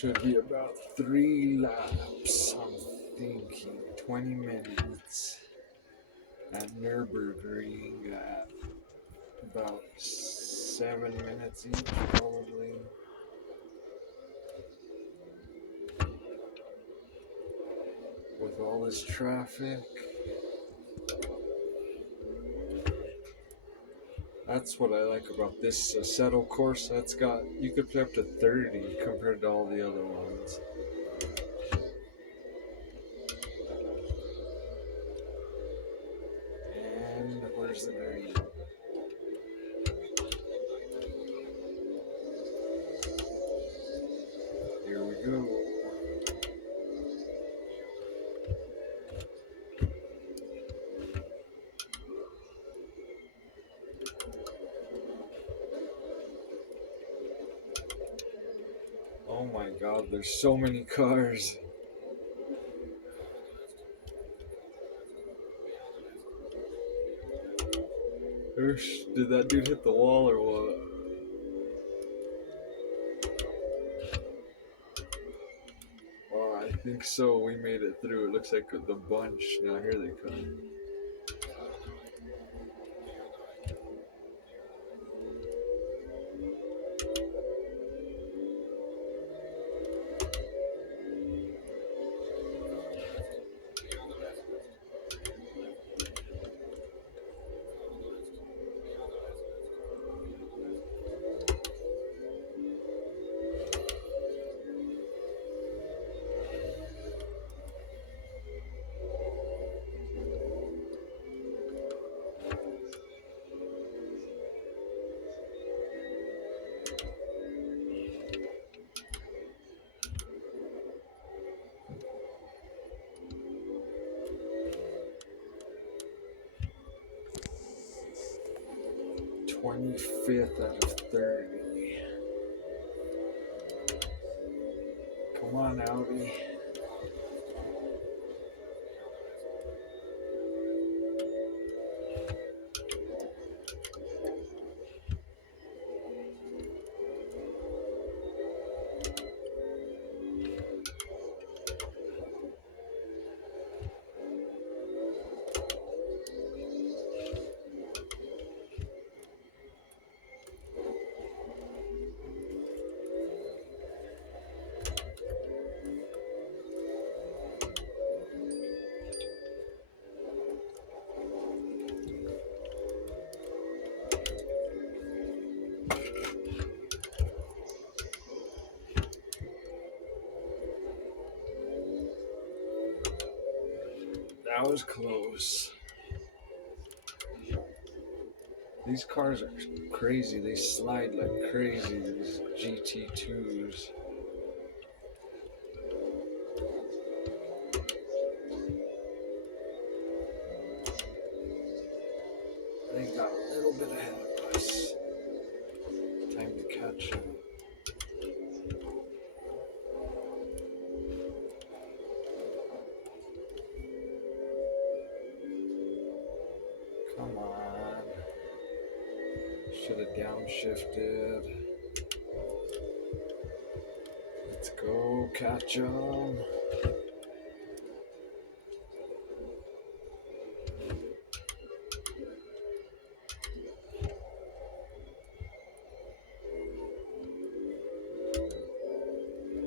Should be about 3 laps. I'm thinking 20 minutes at Nurgburgring at about 7 minutes each, probably. With all this traffic. That's what I like about this Assetto Corsa. It's got, you could play up to 30 compared to all the other ones. And where's the green? Here we go. Oh my god, there's so many cars. Did that dude hit the wall or what? Oh, I think so. We made it through. It looks like the bunch. Now here they come. "25th out of 30. Come on, Audi. That was close. These cars are crazy. They slide like crazy, these GT2s. They got a little bit ahead of us. Time to catch up. Come on. Should have downshifted. Let's go catch 'em.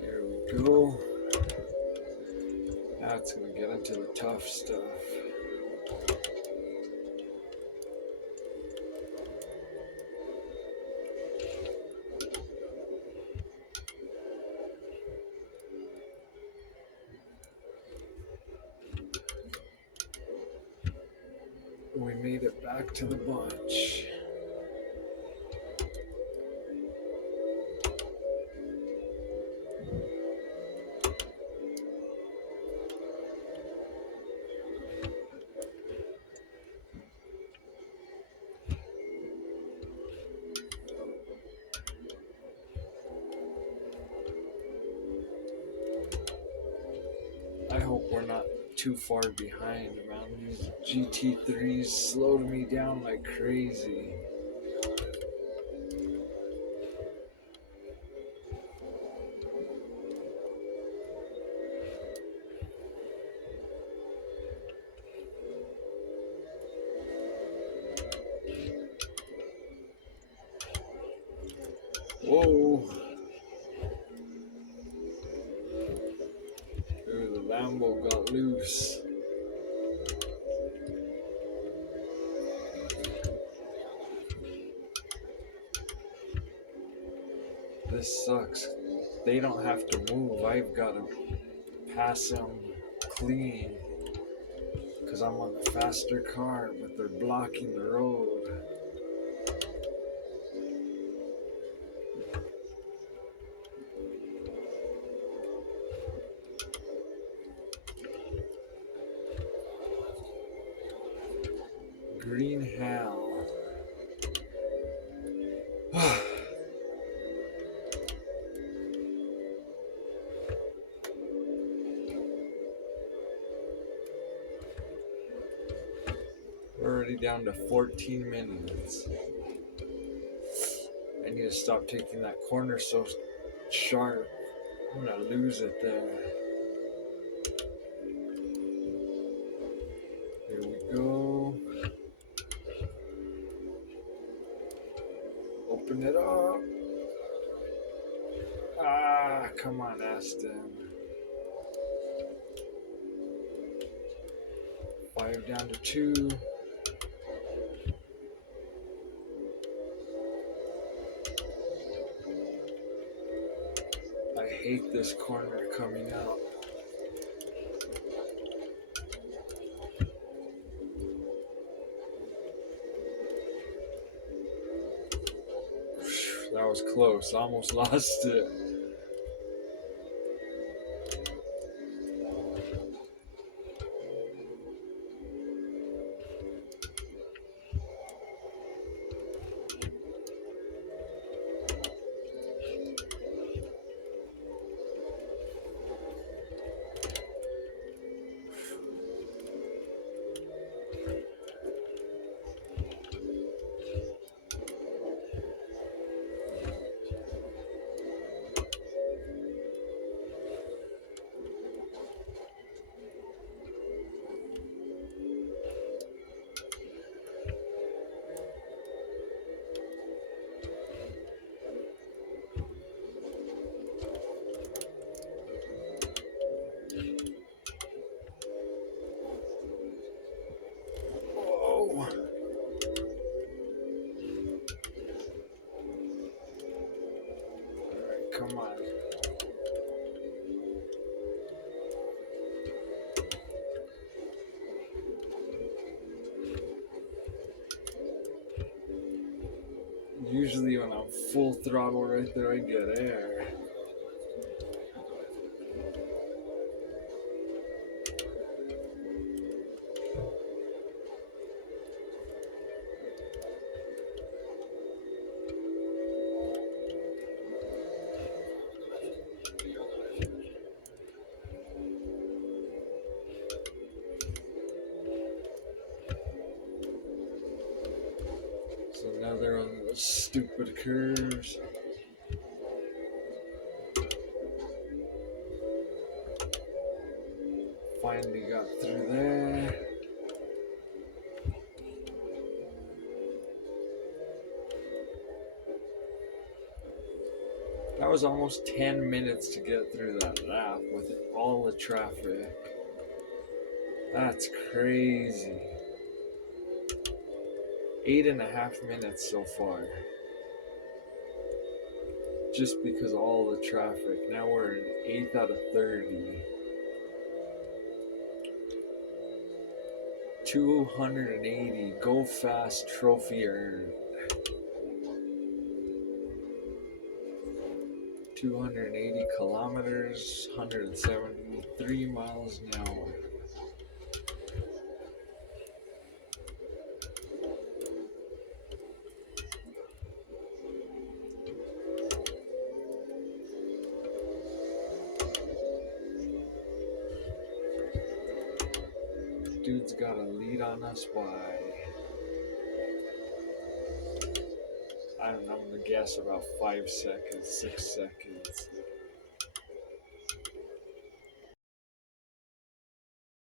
There we go. That's gonna get into the tough stuff. We made it back to the bunch. I hope we're not too far behind, man. These GT3s slowed me down like crazy. Whoa. Ooh, the Lambo got loose. This sucks. They don't have to move. I've got to pass them clean because I'm on the faster car, but they're blocking the road. Green hell. We're already down to 14 minutes. I need to stop taking that corner so sharp. I'm gonna lose it there. Here we go. Open it up. Ah, come on, Aston. 5 down to 2. I hate this corner coming out. That was close. I almost lost it. Oh. Alright, come on. Usually when I'm full throttle right there, I get air. So now they're on those stupid curves. Finally got through there. That was almost 10 minutes to get through that lap with all the traffic. That's crazy. 8.5 minutes so far. Just because of all the traffic. Now we're in 8th out of 30. 280. Go fast trophy earned. 280 kilometers, 173 miles an hour. Dude's got a lead on us by, I don't know, I'm gonna guess about 5 seconds, 6 seconds.